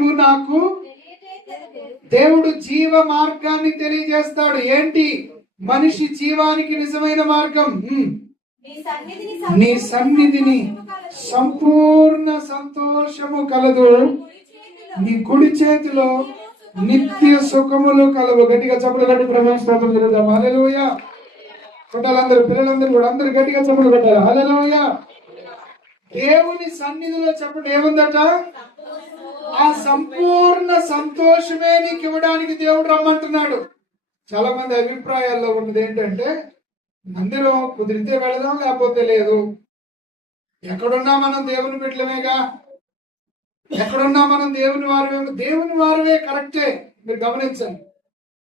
నీవు నాకు దేవుడు జీవ మార్గాన్ని తెలియజేస్తాడు. ఏంటి మనిషి జీవానికి నిజమైన మార్గం? నీ సన్నిధిని సంపూర్ణ సంతోషము కలదు, నీ కుడి చేతిలో నిత్య సుఖములు కలవు. గట్టిగా చప్పులు కట్టి ప్రవేశం జరుగుతాం. హల్లెలూయా. కొట్టాలందరూ, పిల్లలందరూ కూడా అందరూ గట్టిగా చప్పులు కొట్టాలి. హల్లెలూయా. దేవుని సన్నిధిలో చెప్పండి ఏముందట? ఆ సంపూర్ణ సంతోషమే నీకు ఇవ్వడానికి దేవుడు రమ్మంటున్నాడు. చాలా మంది అభిప్రాయాల్లో ఉన్నది ఏంటంటే, మందిరం కుదిరితే వెళదాం, లేకపోతే లేదు. ఎక్కడున్నా మనం దేవుని బిడ్డలమేగా, ఎక్కడున్నా మనం దేవుని వారమే. దేవుని వారమే కరెక్టే. మీరు గమనించండి,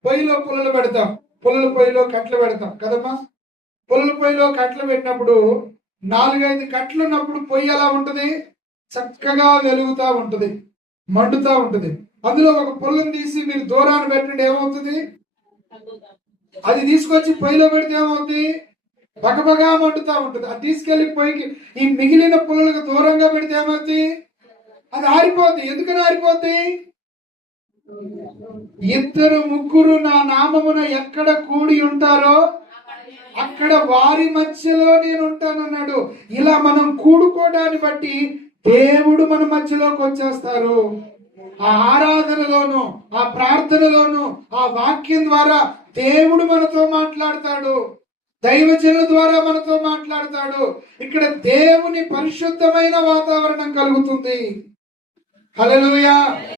పొయ్యిలో పుల్లలు పెడతాం, పుల్లల పొయ్యిలో కట్లు పెడతాం కదమ్మా. పుల్లల పొయ్యిలో కట్లు పెట్టినప్పుడు 4-5 కట్లు ఉన్నప్పుడు పొయ్యి ఎలా ఉంటది? చక్కగా వెలుగుతా ఉంటది, మండుతా ఉంటది. అందులో ఒక పుల్లను తీసి మీరు దూరాన్ని పెట్టండి, ఏమవుతుంది? అది తీసుకొచ్చి పొయ్యిలో పెడితే ఏమవుతుంది? బగబగా మండుతా ఉంటుంది. అది తీసుకెళ్లి పొయ్యికి ఈ మిగిలిన పుల్లలకు దూరంగా పెడితే ఏమవుతుంది? అది ఆరిపోద్ది. ఎందుకని ఆరిపోద్ది? 2-3 నా నామమున ఎక్కడ కూడి ఉంటారో అక్కడ వారి మధ్యలో నేను ఉంటానన్నాడు. ఇలా మనం కూడుకోవడాన్ని బట్టి దేవుడు మన మధ్యలోకి వచ్చేస్తారు. ఆ ఆరాధనలోను, ఆ ప్రార్థనలోను, ఆ వాక్యం ద్వారా దేవుడు మనతో మాట్లాడతాడు. దైవజనుల ద్వారా మనతో మాట్లాడతాడు. ఇక్కడ దేవుని పరిశుద్ధమైన వాతావరణం కలుగుతుంది. హల్లెలూయా.